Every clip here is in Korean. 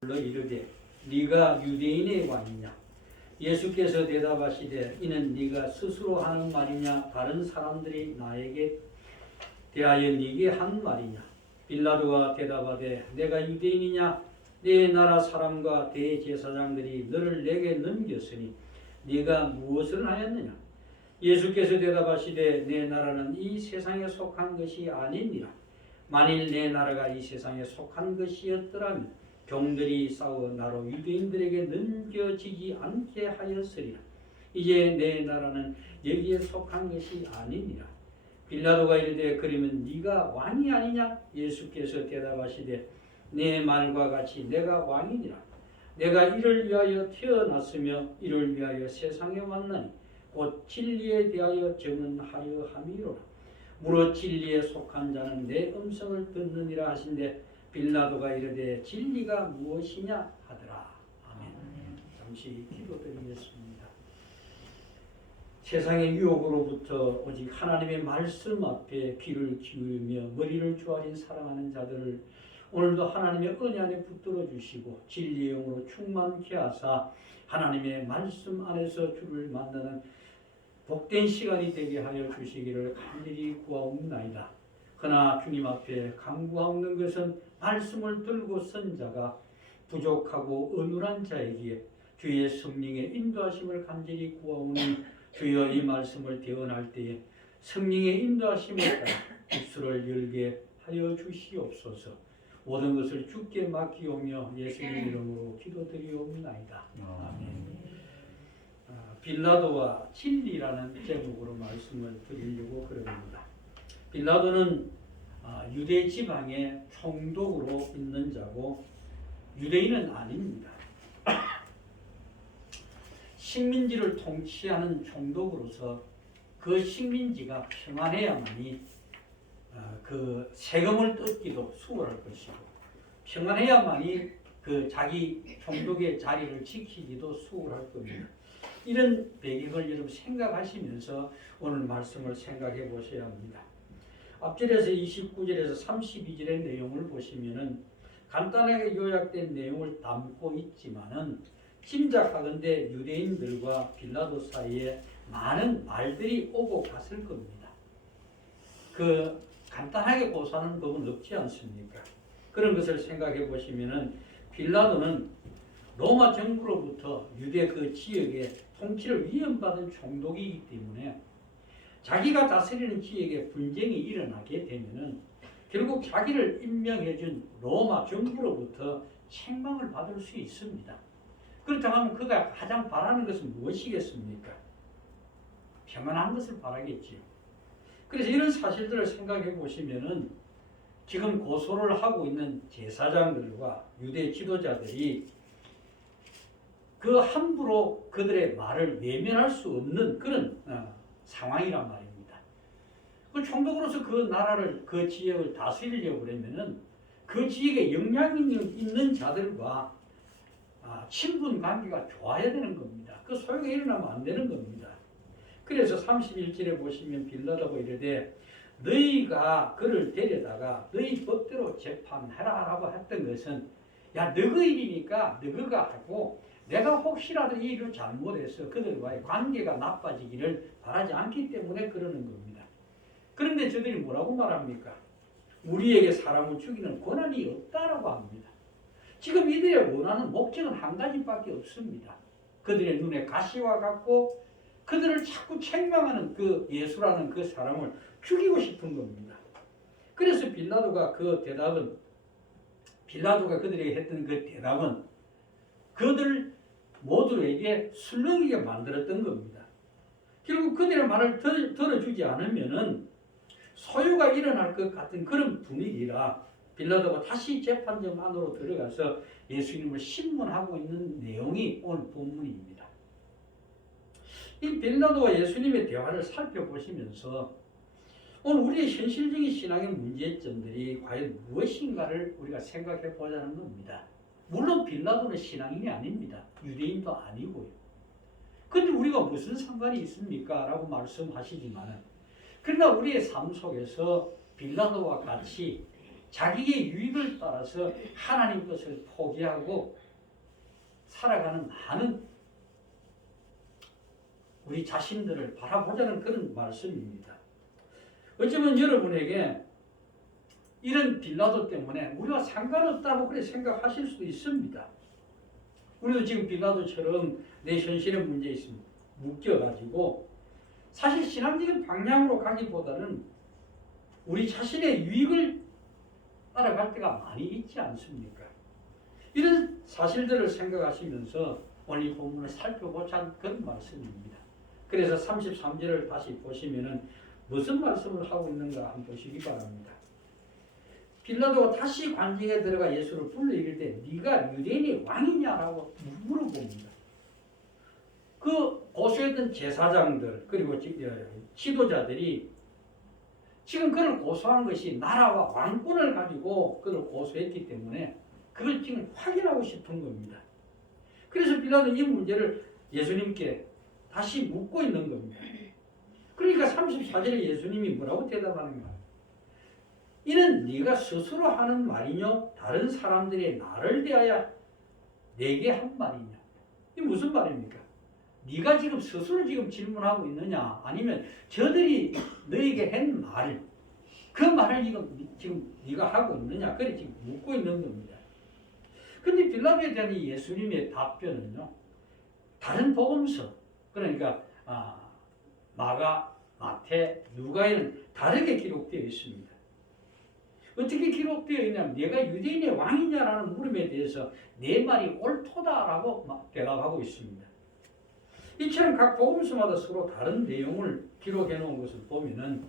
불러 이르되 네가 유대인의 왕이냐? 예수께서 대답하시되 이는 네가 스스로 하는 말이냐 다른 사람들이 나에게 대하여 네게 한 말이냐? 빌라도가 대답하되 내가 유대인이냐? 내 나라 사람과 대제사장들이 너를 내게 넘겼으니 네가 무엇을 하였느냐? 예수께서 대답하시되 내 나라는 이 세상에 속한 것이 아니니라. 만일 내 나라가 이 세상에 속한 것이었더라면 종들이 싸워 나로 유대인들에게 넘겨지지 않게 하였으리라. 이제 내 나라는 여기에 속한 것이 아니니라. 빌라도가 이르되 그러면 네가 왕이 아니냐? 예수께서 대답하시되 내 말과 같이 내가 왕이니라. 내가 이를 위하여 태어났으며 이를 위하여 세상에 왔나니 곧 진리에 대하여 증언하려 함이로라. 무릇 진리에 속한 자는 내 음성을 듣느니라 하신대 빌라도가 이르되 진리가 무엇이냐 하더라. 아멘. 잠시 기도드리겠습니다. 세상의 유혹으로부터 오직 하나님의 말씀 앞에 귀를 기울이며 머리를 조아린 사랑하는 자들을 오늘도 하나님의 은혜 안에 붙들어 주시고 진리의 영으로 충만케 하사 하나님의 말씀 안에서 주를 만나는 복된 시간이 되게 하여 주시기를 간절히 구하옵나이다. 그러나 주님 앞에 간구하옵는 것은 말씀을 들고 선 자가 부족하고 어눌한 자에게 주의 성령의 인도하심을 간절히 구하오니 주여 이 말씀을 대언할 때에 성령의 인도하심을 따라 입술을 열게 하여 주시옵소서. 모든 것을 주께 맡기오며 예수님 이름으로 기도드리옵나이다. 아멘. 빌라도와 진리라는 제목으로 말씀을 드리려고 그럽니다. 빌라도는 유대 지방의 총독으로 있는 자고 유대인은 아닙니다. 식민지를 통치하는 총독으로서 그 식민지가 평안해야만이 그 세금을 뜯기도 수월할 것이고 평안해야만이 그 자기 총독의 자리를 지키기도 수월할 겁니다. 이런 배경을 여러분 생각하시면서 오늘 말씀을 생각해 보셔야 합니다. 앞절에서 29절에서 32절의 내용을 보시면은 간단하게 요약된 내용을 담고 있지만은 짐작하건대 유대인들과 빌라도 사이에 많은 말들이 오고 갔을 겁니다. 그 간단하게 고사하는 법은 없지 않습니까? 그런 것을 생각해 보시면은 빌라도는 로마 정부로부터 유대 그 지역의 통치를 위임받은 총독이기 때문에 자기가 다스리는 지역에 분쟁이 일어나게 되면은 결국 자기를 임명해준 로마 정부로부터 책망을 받을 수 있습니다. 그렇다면 그가 가장 바라는 것은 무엇이겠습니까? 평안한 것을 바라겠지요. 그래서 이런 사실들을 생각해 보시면은 지금 고소를 하고 있는 제사장들과 유대 지도자들이 그 함부로 그들의 말을 외면할 수 없는 그런 상황이란 말입니다. 그 총독으로서 그 나라를 그 지역을 다스리려고 그러면은 그 지역에 영향 있는 자들과 친분 관계가 좋아야 되는 겁니다. 그 소요가 일어나면 안 되는 겁니다. 그래서 31절에 보시면 빌라도가 이르되 너희가 그를 데려다가 너희 법대로 재판해라라고 했던 것은 야 너희 일이니까 너희가 하고 내가 혹시라도 이 일을 잘못해서 그들과의 관계가 나빠지기를 바라지 않기 때문에 그러는 겁니다. 그런데 저들이 뭐라고 말합니까? 우리에게 사람을 죽이는 권한이 없다라고 합니다. 지금 이들의 원하는 목적은 한 가지밖에 없습니다. 그들의 눈에 가시와 같고 그들을 자꾸 책망하는 그 예수라는 그 사람을 죽이고 싶은 겁니다. 그래서 빌라도가 그들에게 했던 그 대답은 그들 모두에게 술렁이게 만들었던 겁니다. 결국 그들의 말을 들어주지 않으면은 소요가 일어날 것 같은 그런 분위기라 빌라도가 다시 재판정 안으로 들어가서 예수님을 신문하고 있는 내용이 오늘 본문입니다. 이 빌라도와 예수님의 대화를 살펴보시면서 오늘 우리의 현실적인 신앙의 문제점들이 과연 무엇인가를 우리가 생각해 보자는 겁니다. 물론 빌라도는 신앙인이 아닙니다. 유대인도 아니고요. 그런데 우리가 무슨 상관이 있습니까? 라고 말씀하시지만 그러나 우리의 삶 속에서 빌라도와 같이 자기의 유익을 따라서 하나님 것을 포기하고 살아가는 많은 우리 자신들을 바라보자는 그런 말씀입니다. 어쩌면 여러분에게 이런 빌라도 때문에 우리와 상관없다고 그렇게 생각하실 수도 있습니다. 우리도 지금 빌라도처럼 내 현실의 문제에 있으면 묶여가지고 사실 신앙적인 방향으로 가기보다는 우리 자신의 유익을 따라갈 때가 많이 있지 않습니까? 이런 사실들을 생각하시면서 오늘 이 본문을 살펴보자는 그런 말씀입니다. 그래서 33절을 다시 보시면은 무슨 말씀을 하고 있는가 한번 보시기 바랍니다. 빌라도가 다시 관직에 들어가 예수를 불러 이르되 네가 유대인의 왕이냐라고 물어봅니다. 그 고소했던 제사장들 그리고 지도자들이 지금 그를 고소한 것이 나라와 왕권을 가지고 그를 고소했기 때문에 그걸 지금 확인하고 싶은 겁니다. 그래서 빌라도는 이 문제를 예수님께 다시 묻고 있는 겁니다. 그러니까 34절에 예수님이 뭐라고 대답하는가? 이는 네가 스스로 하는 말이뇨 다른 사람들이 나를 대하여 내게 한 말이냐? 이게 무슨 말입니까? 네가 지금 스스로 지금 질문하고 있느냐? 아니면 저들이 너에게 한 말, 그 말을 지금 네가 하고 있느냐? 그래 지금 묻고 있는 겁니다. 근데 빌라도에 대한 이 예수님의 답변은요, 다른 복음서, 그러니까 마가, 마태, 누가에는 다르게 기록되어 있습니다. 어떻게 기록되어 있냐면 내가 유대인의 왕이냐라는 물음에 대해서 내 말이 옳도다라고 대답하고 있습니다. 이처럼 각 복음서마다 서로 다른 내용을 기록해 놓은 것을 보면은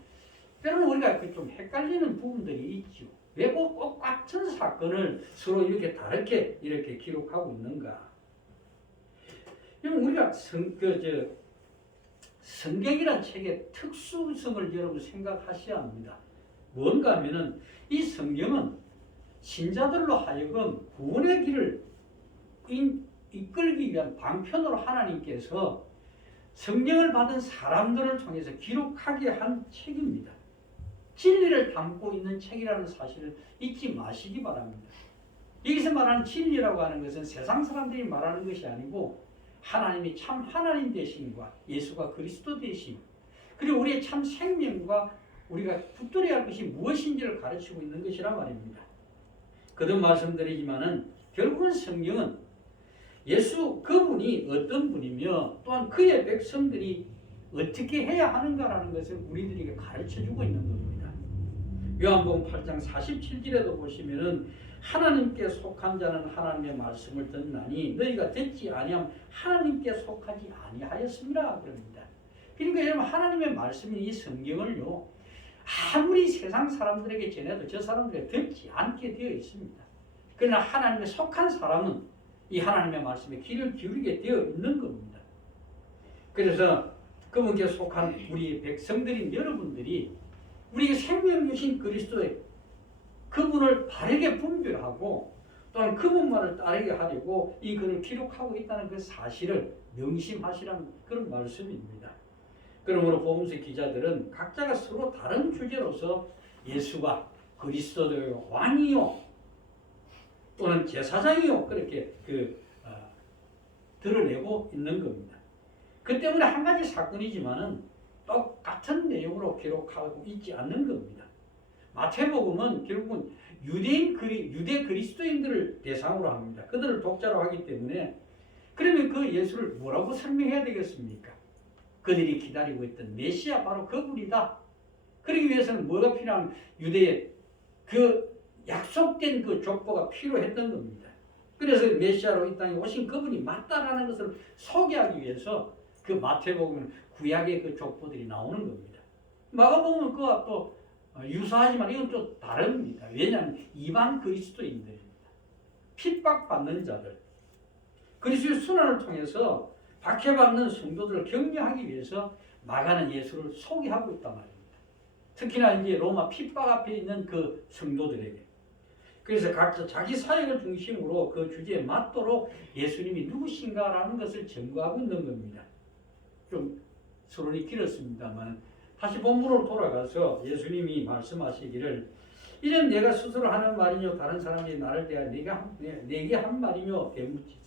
때로는 우리가 좀 헷갈리는 부분들이 있죠. 왜 꼭 같은 사건을 서로 이렇게 다르게 이렇게 기록하고 있는가? 우리가 성경이라는 책의 특수성을 여러분 생각하셔야 합니다. 뭔가 하면은 이 성경은 신자들로 하여금 구원의 길을 이끌기 위한 방편으로 하나님께서 성령을 받은 사람들을 통해서 기록하게 한 책입니다. 진리를 담고 있는 책이라는 사실을 잊지 마시기 바랍니다. 여기서 말하는 진리라고 하는 것은 세상 사람들이 말하는 것이 아니고 하나님이 참 하나님 되심과 예수가 그리스도 되심 그리고 우리의 참 생명과 우리가 붙들어야 할 것이 무엇인지를 가르치고 있는 것이라 말입니다. 거듭 말씀드리지만은 결국은 성경은 예수 그분이 어떤 분이며 또한 그의 백성들이 어떻게 해야 하는가라는 것을 우리들에게 가르쳐주고 있는 겁니다. 요한복음 8장 47절에도 보시면은 하나님께 속한 자는 하나님의 말씀을 듣나니 너희가 듣지 아니하면 하나님께 속하지 아니하였습니다. 그럽니다. 그러니까 여러분 하나님의 말씀인 이 성경을요 아무리 세상 사람들에게 전해도 저 사람들이 듣지 않게 되어 있습니다. 그러나 하나님의 속한 사람은 이 하나님의 말씀에 귀를 기울이게 되어 있는 겁니다. 그래서 그분께 속한 우리 백성들인 여러분들이 우리에게 생명 주신 그리스도의 그분을 바르게 분별하고 또한 그분만을 따르게 하려고 이 글을 기록하고 있다는 그 사실을 명심하시라는 그런 말씀입니다. 그러므로 복음서 기자들은 각자가 서로 다른 주제로서 예수가 그리스도요 왕이요 또는 제사장이요 그렇게 드러내고 있는 겁니다. 그 때문에 한 가지 사건이지만은 똑같은 내용으로 기록하고 있지 않는 겁니다. 마태복음은 결국은 유대 그리스도인들을 대상으로 합니다. 그들을 독자로 하기 때문에 그러면 그 예수를 뭐라고 설명해야 되겠습니까? 그들이 기다리고 있던 메시아 바로 그분이다. 그러기 위해서는 뭐가 필요한 유대의 그 약속된 그 족보가 필요했던 겁니다. 그래서 메시아로 이 땅에 오신 그분이 맞다라는 것을 소개하기 위해서 그 마태복음은 구약의 그 족보들이 나오는 겁니다. 마가복음은 그와 또 유사하지만 이건 좀 다릅니다. 왜냐하면 이방 그리스도인들입니다. 핍박받는 자들, 그리스도의 순환을 통해서 박해받는 성도들을 격려하기 위해서 마가는 예수를 소개하고 있단 말입니다. 특히나 이제 로마 핍박 앞에 있는 그 성도들에게. 그래서 각자 자기 사역을 중심으로 그 주제에 맞도록 예수님이 누구신가라는 것을 증거하고 있는 겁니다. 좀 서론이 길었습니다만 다시 본문으로 돌아가서 예수님이 말씀하시기를 이런 내가 스스로 하는 말이뇨 다른 사람들이 나를 대하여 내게 한 말이뇨 대묻기요.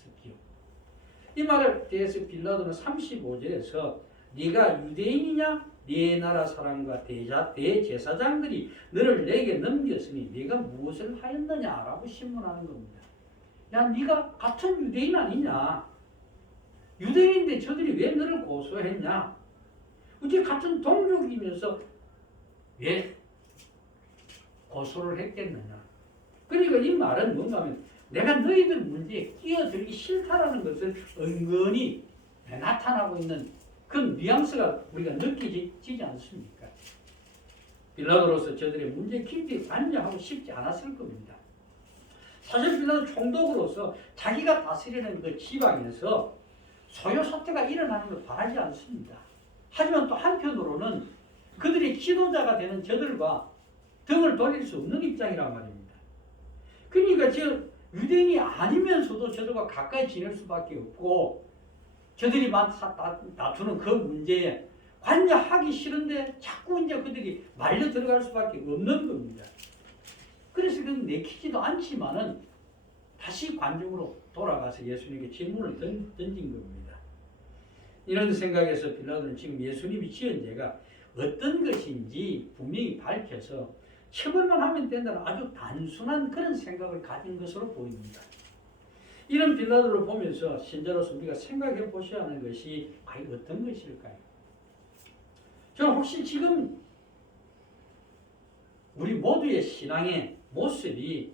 이 말에 대해서 빌라도는 35절에서 네가 유대인이냐 네 나라 사람과 대제사장들이 너를 내게 넘겼으니 네가 무엇을 하였느냐라고 신문하는 겁니다. 야, 네가 같은 유대인 아니냐? 유대인인데 저들이 왜 너를 고소했냐? 우리 같은 동족이면서 왜 고소를 했겠느냐? 그러니까 이 말은 뭔가 하면 내가 너희들 문제에 끼어들기 싫다라는 것을 은근히 나타나고 있는 그 뉘앙스가 우리가 느껴지지 않습니까? 빌라도로서 저들의 문제에 깊이 관여하고 싶지 않았을 겁니다. 사실 빌라도 총독으로서 자기가 다스리는 그 지방에서 소요 사태가 일어나는 걸 바라지 않습니다. 하지만 또 한편으로는 그들의 지도자가 되는 저들과 등을 돌릴 수 없는 입장이란 말입니다. 그러니까 저 유대인이 아니면서도 저들과 가까이 지낼 수밖에 없고 저들이 다투는 그 문제에 관여하기 싫은데 자꾸 이제 그들이 말려 들어갈 수밖에 없는 겁니다. 그래서 그건 내키지도 않지만은 다시 관중으로 돌아가서 예수님께 질문을 던진 겁니다. 이런 생각에서 빌라도는 지금 예수님이 지은 죄가 어떤 것인지 분명히 밝혀서 처벌만 하면 된다는 아주 단순한 그런 생각을 가진 것으로 보입니다. 이런 빌라도를 보면서 신자로서 우리가 생각해 보셔야 하는 것이 과연 어떤 것일까요? 저는 혹시 지금 우리 모두의 신앙의 모습이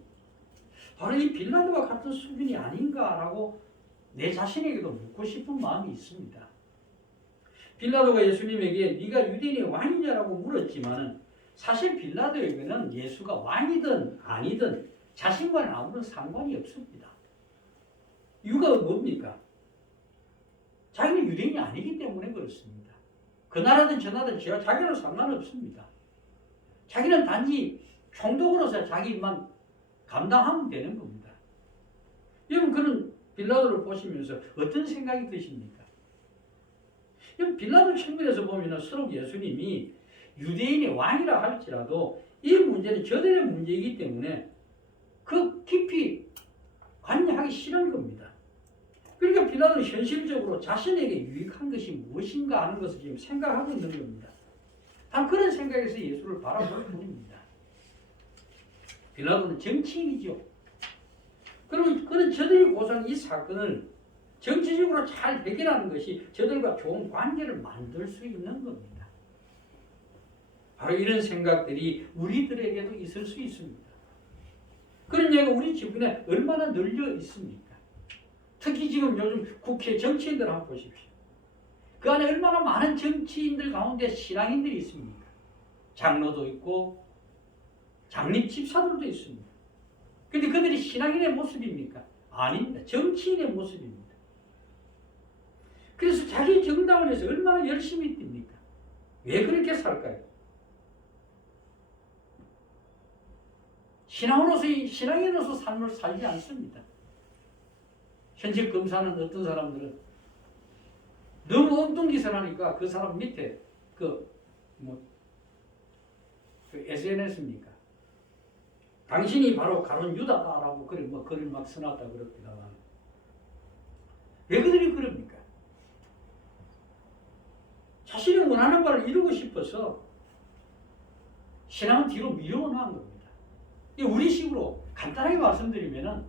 바로 이 빌라도와 같은 수준이 아닌가라고 내 자신에게도 묻고 싶은 마음이 있습니다. 빌라도가 예수님에게 네가 유대인의 왕이냐라고 물었지만은 사실 빌라도에게는 예수가 왕이든 아니든 자신과는 아무런 상관이 없습니다. 이유가 뭡니까? 자기는 유대인이 아니기 때문에 그렇습니다. 그 나라든 저 나라든 자기는 상관없습니다. 자기는 단지 총독으로서 자기 일만 감당하면 되는 겁니다. 여러분 그런 빌라도를 보시면서 어떤 생각이 드십니까? 여러분 빌라도 측면에서 보면 서로 예수님이 유대인의 왕이라 할지라도 이 문제는 저들의 문제이기 때문에 그 깊이 관여하기 싫은 겁니다. 그러니까 빌라도는 현실적으로 자신에게 유익한 것이 무엇인가 하는 것을 지금 생각하고 있는 겁니다. 단 그런 생각에서 예수를 바라볼 뿐입니다. 빌라도는 정치인이죠. 그러면 그런 저들이 고소한 이 사건을 정치적으로 잘 해결하는 것이 저들과 좋은 관계를 만들 수 있는 겁니다. 바로 이런 생각들이 우리들에게도 있을 수 있습니다. 그런 얘기가 우리 주변에 얼마나 널려 있습니까? 특히 지금 요즘 국회 정치인들 한번 보십시오. 그 안에 얼마나 많은 정치인들 가운데 신앙인들이 있습니까? 장로도 있고 장립 집사들도 있습니다. 그런데 그들이 신앙인의 모습입니까? 아닙니다. 정치인의 모습입니다. 그래서 자기 정당을 위해서 얼마나 열심히 뜁니까? 왜 그렇게 살까요? 신앙인으로서 삶을 살지 않습니다. 현직 검사는 어떤 사람들은 너무 엉뚱짓을 하니까 그 사람 밑에 그 SNS입니까? 당신이 바로 가론 유다다라고 글을 막 써놨다 그럽니다만 왜 그들이 그럽니까? 자신이 원하는 바를 이루고 싶어서 신앙은 뒤로 밀어놓은 겁니다. 우리식으로 간단하게 말씀드리면은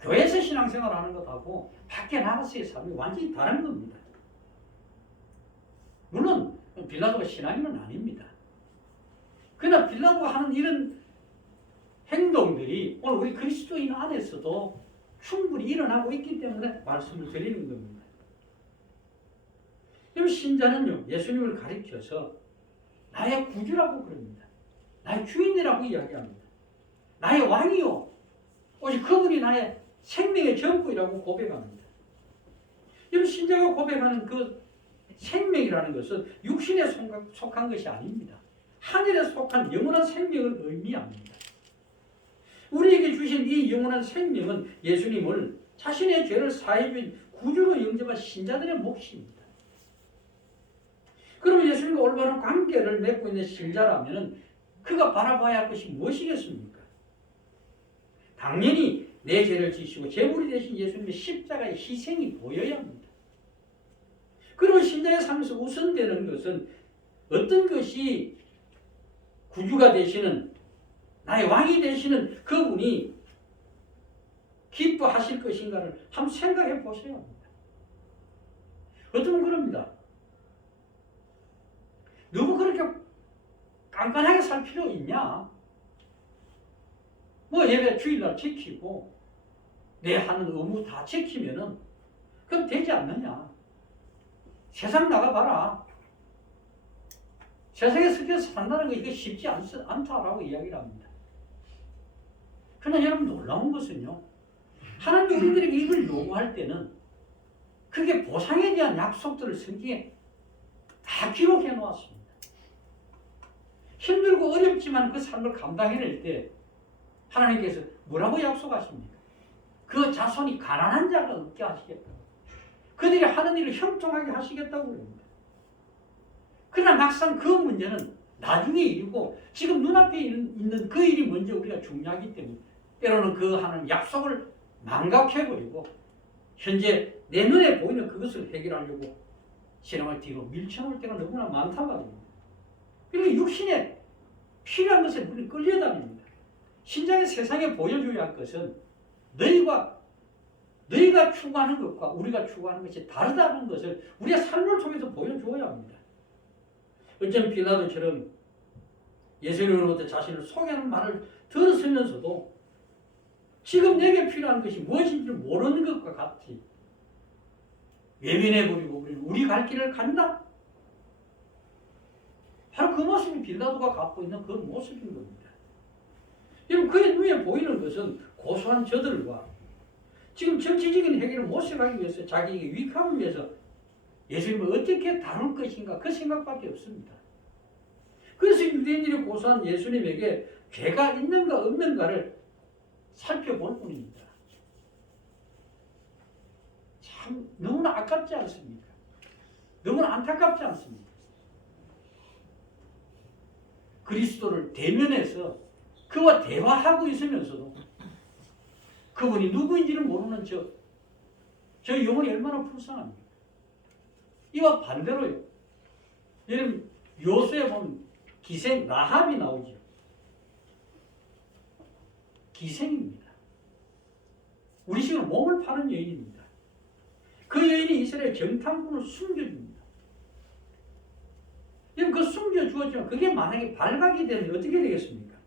교회에서 신앙생활 하는 것하고 밖에 나가서의 삶이 완전히 다른 겁니다. 물론 빌라도가 신앙인은 아닙니다. 그러나 빌라도가 하는 이런 행동들이 오늘 우리 그리스도인 안에서도 충분히 일어나고 있기 때문에 말씀을 드리는 겁니다. 여러분 신자는요 예수님을 가리켜서 나의 구주라고 그럽니다. 나의 주인이라고 이야기합니다. 나의 왕이요 오직 그분이 나의 생명의 전부이라고 고백합니다. 여러분 신자가 고백하는 그 생명이라는 것은 육신에 속한 것이 아닙니다. 하늘에 속한 영원한 생명을 의미합니다. 우리에게 주신 이 영원한 생명은 예수님을 자신의 죄를 사해준 구주로 영접한 신자들의 몫입니다. 그럼 예수님과 올바른 관계를 맺고 있는 신자라면 그가 바라봐야 할 것이 무엇이겠습니까? 당연히 내 죄를 지시고 제물이 되신 예수님의 십자가의 희생이 보여야 합니다. 그리고 신자의 삶에서 우선되는 것은 어떤 것이 구주가 되시는 나의 왕이 되시는 그분이 기뻐하실 것인가를 한번 생각해 보셔야 합니다. 어쩌면 그럽니다. 너무 그렇게 깐깐하게 살 필요 있냐? 뭐 예배 주일날 지키고 내 하는 의무 다 지키면은 그럼 되지 않느냐? 세상 나가봐라. 세상에 섞여서 산다는 거 이게 쉽지 않다라고 이야기를 합니다. 그러나 여러분 놀라운 것은요. 하나님 우리들에게 이걸 요구할 때는 그게 보상에 대한 약속들을 성경에 다 기록해 놓았습니다. 힘들고 어렵지만 그 삶을 감당해낼 때 하나님께서 뭐라고 약속하십니까? 그 자손이 가난한 자가 없게 하시겠다고. 그들이 하는 일을 형통하게 하시겠다고 그럽니다. 그러나 막상 그 문제는 나중에 일이고 지금 눈앞에 있는 그 일이 먼저 우리가 중요하기 때문에 때로는 그 하는 약속을 망각해버리고 현재 내 눈에 보이는 그것을 해결하려고 신앙을 뒤로 밀쳐놓을 때가 너무나 많단 말입니다. 그러니까 육신에 필요한 것에 우리는 끌려다닙니다. 신장의 세상에 보여줘야 할 것은 너희가 추구하는 것과 우리가 추구하는 것이 다르다는 것을 우리의 삶을 통해서 보여줘야 합니다. 어쩌면 빌라도처럼 예수님으로부터 자신을 소개하는 말을 들었으면서도 지금 내게 필요한 것이 무엇인지 모르는 것과 같이 외면해버리고 우리 갈 길을 간다? 바로 그 모습이 빌라도가 갖고 있는 그 모습인 겁니다. 여러분 그의 눈에 보이는 것은 고소한 저들과 지금 정치적인 해결을 모색하기 위해서 자기에게 위협을 위해서 예수님을 어떻게 다룰 것인가 그 생각밖에 없습니다. 그래서 유대인들이 고소한 예수님에게 죄가 있는가 없는가를 살펴볼 뿐입니다. 참 너무나 아깝지 않습니까? 너무나 안타깝지 않습니까? 그리스도를 대면해서 그와 대화하고 있으면서도 그분이 누구인지를 모르는 저 영혼이 얼마나 불쌍합니까? 이와 반대로요. 여러분 요수에 보면 기생 라합이 나오죠. 기생입니다. 우리식으로 몸을 파는 여인입니다. 그 여인이 이스라엘 정탐꾼을 숨겨줍니다. 여러분 그 숨겨주었지만 그게 만약에 발각이 되면 어떻게 되겠습니까?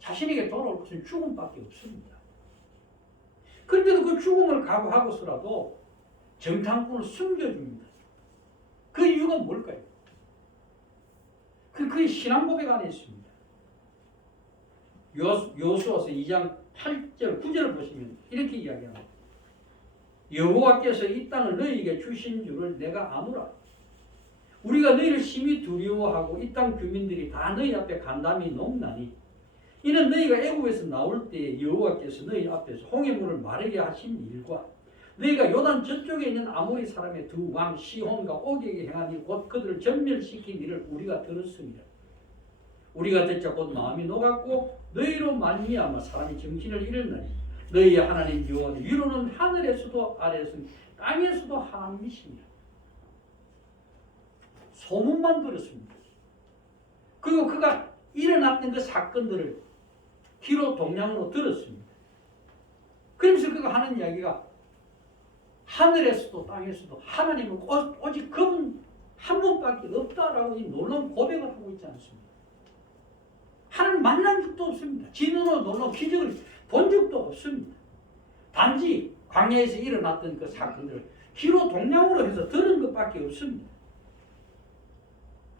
자신에게 돌아올 것은 죽음밖에 없습니다. 그런데도 그 죽음을 각오하고서라도 정탐꾼을 숨겨줍니다. 그 이유가 뭘까요? 그의 신앙 고백 안에 있습니다. 요수아서 2장 8절 9절을 보시면 이렇게 이야기합니다. 여호와께서 이 땅을 너희에게 주신 줄을 내가 아노라. 우리가 너희를 심히 두려워하고 이 땅 주민들이 다 너희 앞에 간담이 높나니 이는 너희가 애굽에서 나올 때에 여호와께서 너희 앞에서 홍해물을 마르게 하신 일과 너희가 요단 저쪽에 있는 아모리 사람의 두 왕 시혼과 옥에게 행한 일 곧 그들을 전멸시킨 일을 우리가 들었습니다. 우리가 듣자 곧 마음이 녹았고 너희로 말미암아 사람이 정신을 잃었나니 너희의 하나님 여호와 위로는 하늘에서도 아래에서도 땅에서도 하나님이십니다. 소문만 들었습니다. 그리고 그가 일어났던 그 사건들을 귀로 동양으로 들었습니다. 그러면서 그가 하는 이야기가 하늘에서도 땅에서도 하나님은 오직 그분 한 분밖에 없다라고 이 놀라운 고백을 하고 있지 않습니다. 하나님 만난 적도 없습니다. 진으로 놀라운 기적을 본 적도 없습니다. 단지 광야에서 일어났던 그 사건들을 귀로 동양으로 해서 들은 것밖에 없습니다.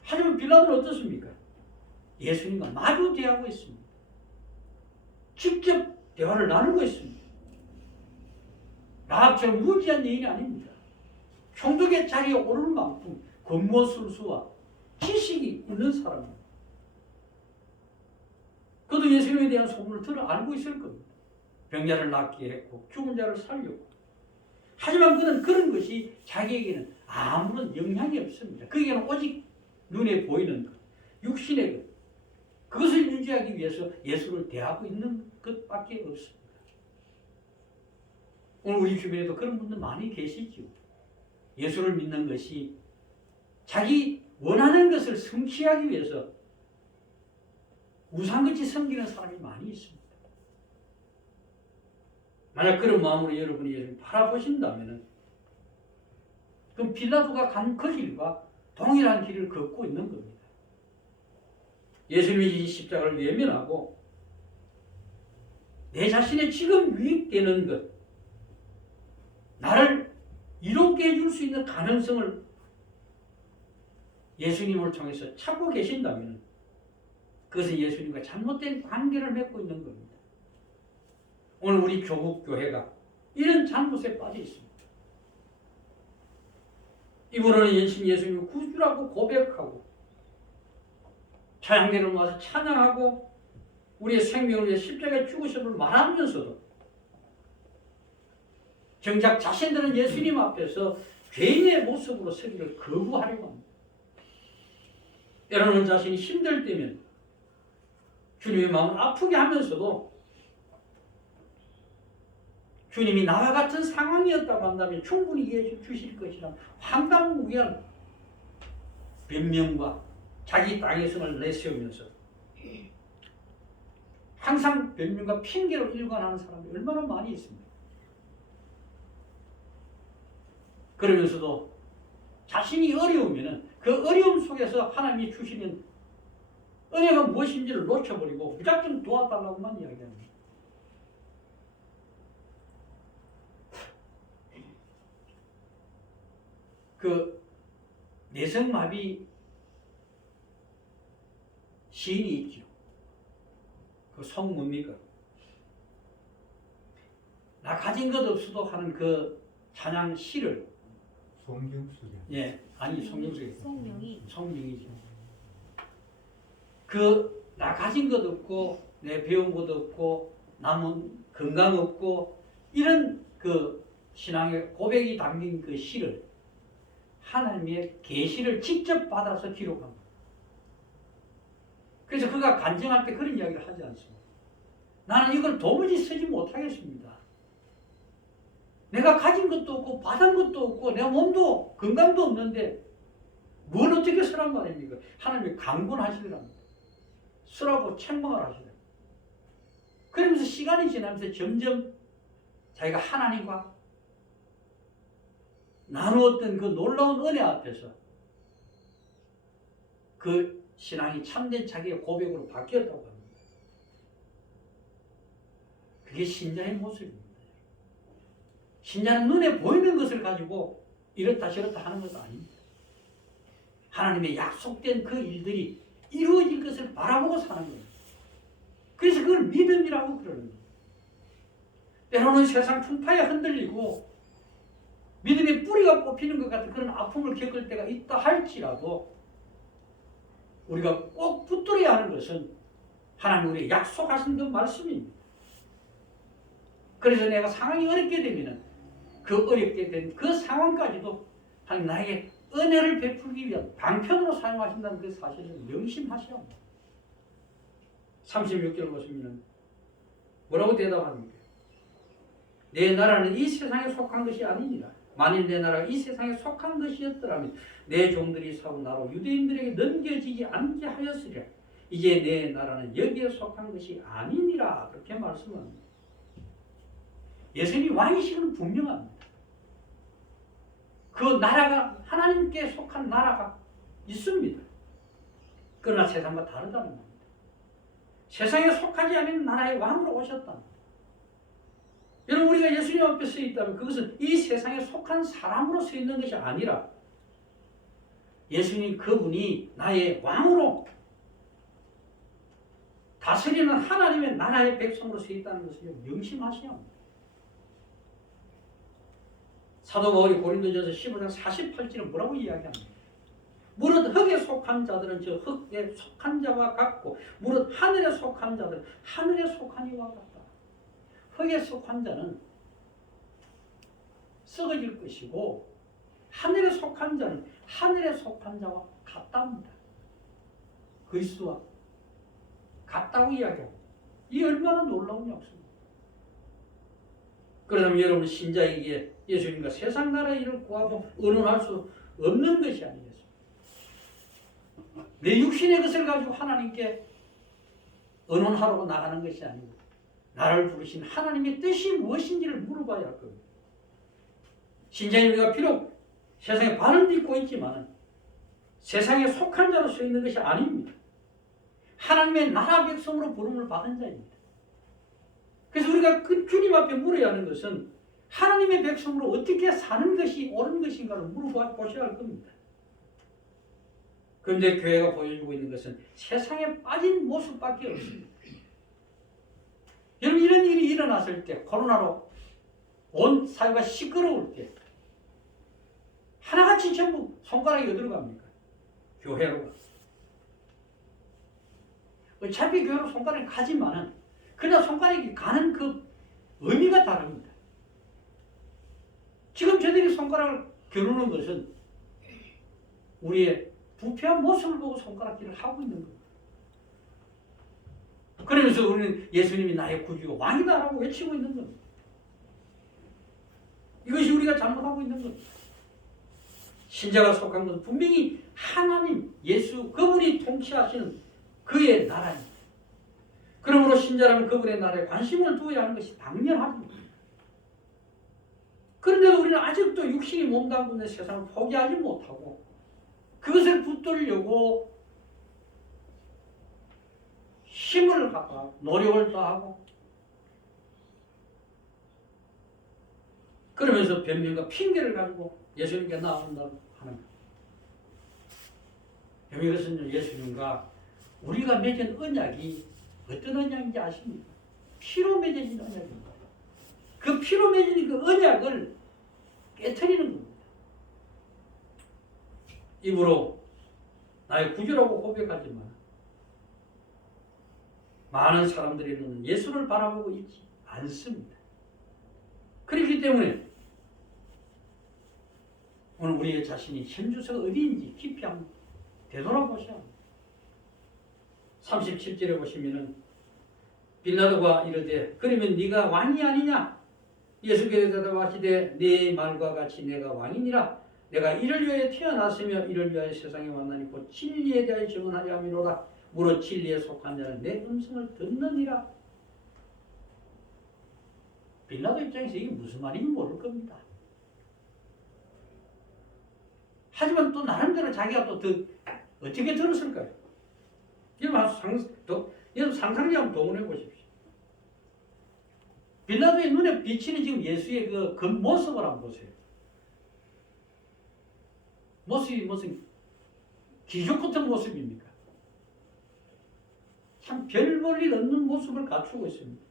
하지만 빌라도는 어떻습니까? 예수님과 마주 대하고 있습니다. 직접 대화를 나누고 있습니다. 라합처럼 무지한 여인이 아닙니다. 총독의 자리에 오를 만큼 권모술수와 지식이 있는 사람입니다. 그도 예수님에 대한 소문을 알고 있을 겁니다. 병자를 낫게 했고 죽은 자를 살렸고. 하지만 그는 그런 것이 자기에게는 아무런 영향이 없습니다. 그에게는 오직 눈에 보이는 것, 육신의 것, 그것을 유지하기 위해서 예수를 대하고 있는 것밖에 없습니다. 오늘 우리 주변에도 그런 분들 많이 계시죠. 예수를 믿는 것이 자기 원하는 것을 성취하기 위해서 우상같이 섬기는 사람이 많이 있습니다. 만약 그런 마음으로 여러분이 예수를 바라보신다면 그럼 빌라도가 간 그 길과 동일한 길을 걷고 있는 겁니다. 예수님이 이 십자가를 외면하고 내 자신의 지금 유익되는 것, 나를 이롭게 해줄 수 있는 가능성을 예수님을 통해서 찾고 계신다면 그것은 예수님과 잘못된 관계를 맺고 있는 겁니다. 오늘 우리 교국교회가 이런 잘못에 빠져 있습니다. 이번에는 연신 예수님을 구주라고 고백하고 찬양대로 와서 찬양하고 우리의 생명을 위해 십자가에 죽으심을 말하면서도 정작 자신들은 예수님 앞에서 죄인의 모습으로 서기를 거부하려고 합니다. 때로는 자신이 힘들 때면 주님의 마음을 아프게 하면서도 주님이 나와 같은 상황이었다고 한다면 충분히 이해해 주실 것이란 황당무계한 변명과 자기 땅의성을 내세우면서 항상 변명과 핑계로 일관하는 사람이 얼마나 많이 있습니다. 그러면서도 자신이 어려우면 그 어려움 속에서 하나님이 주시는 은혜가 무엇인지를 놓쳐버리고 무작정 도와달라고만 이야기합니다. 그 내성마비 시인이 있죠. 그 성 뭡니까? 나 가진 것 없어도 하는 그 찬양 시를 송경수죠. 예, 아니 송경수 성명이죠. 그 나 가진 것 없고 내 배운 것 없고 남은 건강 없고 이런 그 신앙의 고백이 담긴 그 시를 하나님의 계시를 직접 받아서 기록합니다. 그래서 그가 간증할 때 그런 이야기를 하지 않습니다. 나는 이걸 도무지 쓰지 못하겠습니다. 내가 가진 것도 없고 받은 것도 없고 내 몸도 건강도 없는데 뭘 어떻게 쓰란 말입니까? 하나님이 강권하시더랍니다. 쓰라고 책망을 하시더랍니다. 그러면서 시간이 지나면서 점점 자기가 하나님과 나누었던 그 놀라운 은혜 앞에서 그 신앙이 참된 자기의 고백으로 바뀌었다고 합니다. 그게 신자의 모습입니다. 신자는 눈에 보이는 것을 가지고 이렇다 저렇다 하는 것도 아닙니다. 하나님의 약속된 그 일들이 이루어질 것을 바라보고 사는 거예요. 그래서 그걸 믿음이라고 그러는 거예요. 때로는 세상 풍파에 흔들리고 믿음의 뿌리가 뽑히는 것 같은 그런 아픔을 겪을 때가 있다 할지라도 우리가 꼭 붙들어야 하는 것은 하나님 우리에게 약속하신 그 말씀입니다. 그래서 내가 상황이 어렵게 되면 그 어렵게 된 그 상황까지도 하나님 나에게 은혜를 베풀기 위한 방편으로 사용하신다는 그 사실을 명심하셔야 합니다. 36절 보시면 뭐라고 대답합니까? 내 나라는 이 세상에 속한 것이 아니니라. 만일 내 나라가 이 세상에 속한 것이었더라면 내 종들이 사온 나로 유대인들에게 넘겨지지 않게 하였으리라. 이제 내 나라는 여기에 속한 것이 아니니라. 그렇게 말씀합니다. 예수님이 왕이시는 분명합니다. 그 나라가 하나님께 속한 나라가 있습니다. 그러나 세상과 다르다는 겁니다. 세상에 속하지 않은 나라의 왕으로 오셨다. 여러분 우리가 예수님 앞에 서 있다면 그것은 이 세상에 속한 사람으로 서 있는 것이 아니라 예수님 그분이 나의 왕으로 다스리는 하나님의 나라의 백성으로 서 있다는 것을 명심하셔야 합니다. 사도 바울이 고린도전서 15장 48절은 뭐라고 이야기합니까? 무릇 흙에 속한 자들은 저 흙에 속한 자와 같고 무릇 하늘에 속한 자들은 하늘에 속한 이와 같다. 흙에 속한 자는 썩어질 것이고 하늘에 속한 자는 하늘에 속한 자와 같답니다. 그리스도와 같다고 이야기하고 이 얼마나 놀라운 약속입니다. 그러면 여러분 신자에게 예수님과 세상 나라의 일을 구하고 의논할 수 없는 것이 아니겠습니까? 내 육신의 것을 가지고 하나님께 의논하러 나가는 것이 아니고 나를 부르신 하나님의 뜻이 무엇인지를 물어봐야 할 겁니다. 신자인 우리가 비록 세상에 발을 딛고 있지만 세상에 속한 자로 서 있는 것이 아닙니다. 하나님의 나라 백성으로 부름을 받은 자입니다. 그래서 우리가 그 주님 앞에 물어야 하는 것은 하나님의 백성으로 어떻게 사는 것이 옳은 것인가를 물어보셔야 할 겁니다. 그런데 교회가 보여주고 있는 것은 세상에 빠진 모습밖에 없습니다. 여러분 이런 일이 일어났을 때 코로나로 온 사회가 시끄러울 때 하나같이 전부 손가락이 어디로 갑니까? 교회로 가. 어차피 교회로 손가락이 가지만은 그러나 손가락이 가는 그 의미가 다릅니다. 지금 저들이 손가락을 겨누는 것은 우리의 부패한 모습을 보고 손가락질을 하고 있는 겁니다. 그러면서 우리는 예수님이 나의 구주요 왕이다라고 외치고 있는 겁니다. 이것이 우리가 잘못하고 있는 겁니다. 신자가 속한 것은 분명히 하나님, 예수, 그분이 통치하시는 그의 나라입니다. 그러므로 신자라면 그분의 나라에 관심을 두어야 하는 것이 당연합니다. 그런데도 우리는 아직도 육신이 몸담고 있는 세상을 포기하지 못하고 그것을 붙들려고 힘을 갖고 노력을 더하고 그러면서 변명과 핑계를 가지고 예수님께 나온다고 하는 거예요. 이것은 예수님과 우리가 맺은 언약이 어떤 언약인지 아십니까? 피로 맺어진 언약입니다. 그 피로 맺은 그 언약을 깨트리는 겁니다. 입으로 나의 구주라고 고백하지만 많은 사람들이 예수를 바라보고 있지 않습니다. 그렇기 때문에 오늘 우리의 자신이 현주소가 어디인지 깊이 한번 되돌아보셔야 합니다. 37절에 보시면은 빌라도가 이르되 그러면 네가 왕이 아니냐? 예수께서 대답하시되 네 말과 같이 내가 왕이니라. 내가 이를 위하여 태어났으며 이를 위하여 세상에 왔나니 곧 진리에 대하여 증언하려 함이로다. 무릇 진리에 속한 자는 내 음성을 듣느니라. 빌라도 입장에서 이게 무슨 말인지 모를 겁니다. 하지만 또 나름대로 자기가 또 어떻게 들었을까요? 여러분 상상력 한번 동원해 보십시오. 빌라도의 눈에 비치는 지금 예수의 그 모습을 한번 보세요. 모습이 무슨 귀족 같은 모습입니까? 참 별 볼 일 없는 모습을 갖추고 있습니다.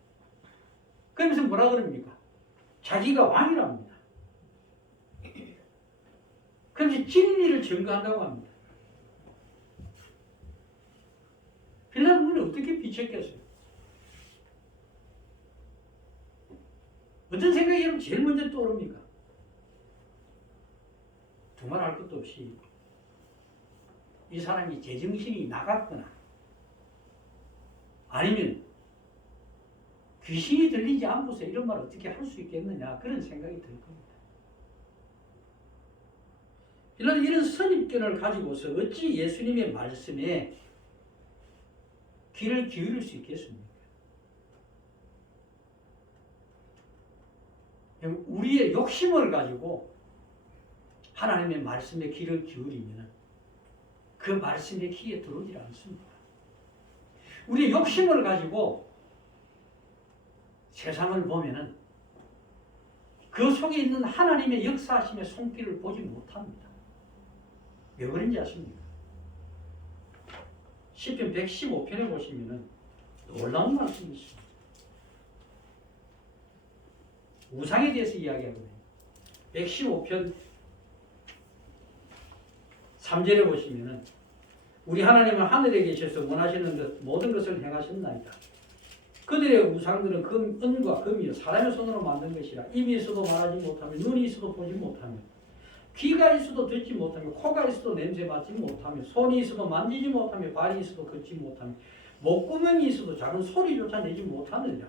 그러면서 뭐라 그럽니까? 자기가 왕이랍니다. 그러면서 진리를 증거한다고 합니다. 빌라도 눈에 어떻게 비쳤겠어요? 어떤 생각이 여러분 제일 먼저 떠오릅니까? 두말할 것도 없이 이 사람이 제정신이 나갔거나 아니면 귀신이 들리지 않고서 이런 말 어떻게 할 수 있겠느냐 그런 생각이 들 겁니다. 이런 선입견을 가지고서 어찌 예수님의 말씀에 귀를 기울일 수 있겠습니까? 우리의 욕심을 가지고 하나님의 말씀에 귀를 기울이면 그 말씀의 귀에 들어오질 않습니다. 우리의 욕심을 가지고 세상을 보면은 그 속에 있는 하나님의 역사하심의 손길을 보지 못합니다. 왜 그런지 아십니까? 시편 115편에 보시면은 놀라운 말씀이 있습니다. 우상에 대해서 이야기하거든요. 115편 3절에 보시면은 우리 하나님은 하늘에 계셔서 원하시는 것 모든 것을 행하셨나이다. 그들의 우상들은 은과 금이요 사람의 손으로 만든 것이라 입이 있어도 말하지 못하며 눈이 있어도 보지 못하며 귀가 있어도 듣지 못하며 코가 있어도 냄새 맡지 못하며 손이 있어도 만지지 못하며 발이 있어도 걷지 못하며 목구멍이 있어도 작은 소리조차 내지 못하느냐.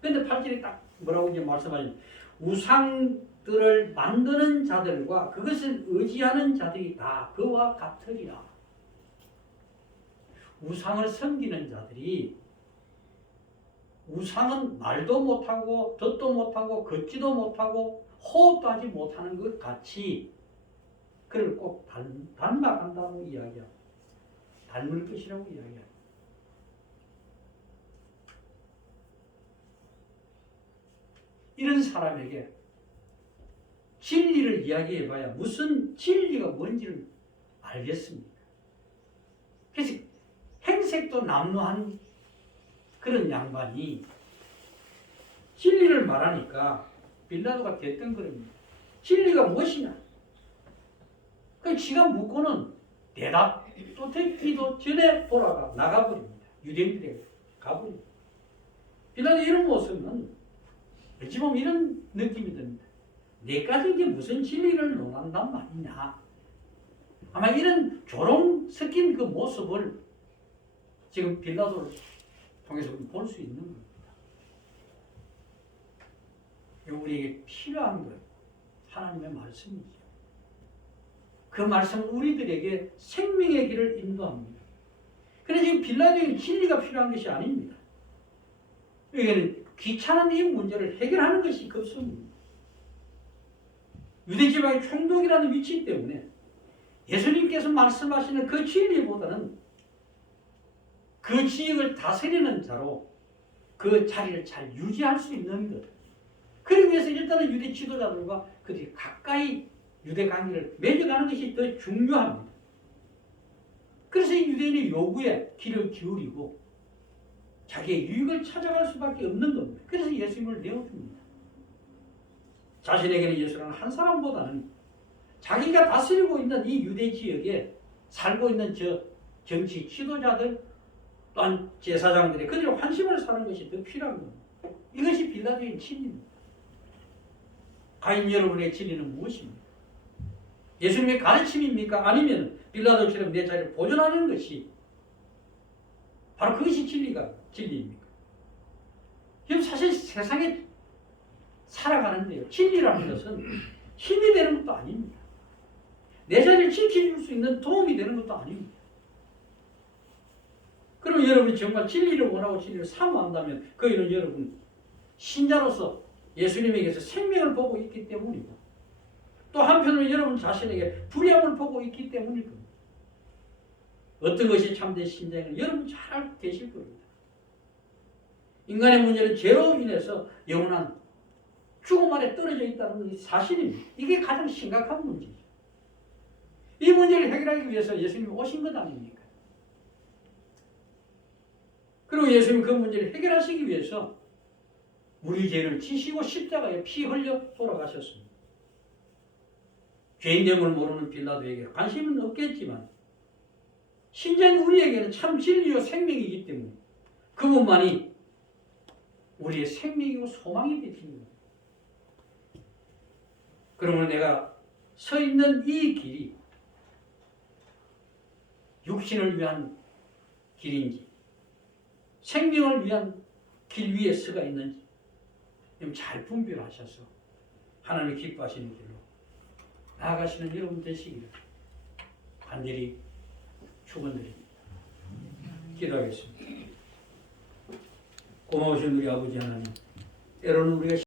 그런데 8절에 딱 뭐라고 이제 말씀하신 우상들을 만드는 자들과 그것을 의지하는 자들이 다 그와 같으리라. 우상을 섬기는 자들이 우상은 말도 못하고 듣도 못하고 걷지도 못하고 호흡도 하지 못하는 것 같이 그를 꼭 닮아간다고 이야기합니다. 닮을 것이라고 이야기합니다. 이런 사람에게 진리를 이야기해봐야 무슨 진리가 뭔지를 알겠습니까? 그래서 행색도 남루한 그런 양반이 진리를 말하니까 빌라도가 됐던 겁니다. 진리가 무엇이냐? 그 지가 묻고는 대답 또 듣기도 전에 돌아가 나가버립니다. 유대인들에게 가버립니다. 빌라도 이런 모습은 어찌 보면 이런 느낌이 듭니다. 내까지 이게 무슨 진리를 논한단 말이냐. 아마 이런 조롱 섞인 그 모습을 지금 빌라도를 통해서 볼 수 있는 겁니다. 우리에게 필요한 것, 하나님의 말씀이죠. 그 말씀은 우리들에게 생명의 길을 인도합니다. 그런데 지금 빌라도에게 진리가 필요한 것이 아닙니다. 여기는 귀찮은 이 문제를 해결하는 것이 급선무입니다. 유대지방의 총독이라는 위치 때문에 예수님께서 말씀하시는 그 진리보다는 그 지역을 다스리는 자로 그 자리를 잘 유지할 수 있는 것. 그러기 위해서 일단은 유대 지도자들과 그들이 가까이 유대 관계를 맺어가는 것이 더 중요합니다. 그래서 이 유대인의 요구에 귀를 기울이고 자기의 유익을 찾아갈 수밖에 없는 겁니다. 그래서 예수님을 내어줍니다. 자신에게는 예수라는 한 사람보다는 자기가 다스리고 있는 이 유대 지역에 살고 있는 저 정치 지도자들 또한 제사장들의 그들의 환심을 사는 것이 더 필요한 겁니다. 이것이 빌라도의 진리입니다. 과연 여러분의 진리는 무엇입니까? 예수님의 가르침입니까? 아니면 빌라도처럼 내 자리를 보존하는 것이 바로 그것이 진리입니까? 지금 사실 세상에 살아가는데요. 진리라는 것은 힘이 되는 것도 아닙니다. 내 자리를 지켜줄 수 있는 도움이 되는 것도 아닙니다. 그러면 여러분이 정말 진리를 원하고 진리를 사모한다면 그이는 여러분 신자로서 예수님에게서 생명을 보고 있기 때문이고 또 한편으로 여러분 자신에게 불의함을 보고 있기 때문일 겁니다. 어떤 것이 참된 신자인가 여러분 잘 알고 계실 겁니다. 인간의 문제는 죄로 인해서 영원한 죽음 아래 떨어져 있다는 것이 사실입니다. 이게 가장 심각한 문제죠. 이 문제를 해결하기 위해서 예수님이 오신 것 아닙니까? 그리고 예수님이 그 문제를 해결하시기 위해서 우리 죄를 지시고 십자가에 피 흘려 돌아가셨습니다. 죄인됨을 모르는 빌라도에게 관심은 없겠지만 신자인 우리에게는 참 진리요 생명이기 때문에 그분만이 우리의 생명이고 소망이 되십니다. 그러면 내가 서 있는 이 길이 육신을 위한 길인지 생명을 위한 길 위에 서가 있는지 잘 분별하셔서 하나님이 기뻐하시는 길로 나아가시는 여러분 되시기를 간절히 축원드립니다. 기도하겠습니다. 고마우신 우리 아버지 하나님, 때로는 우리가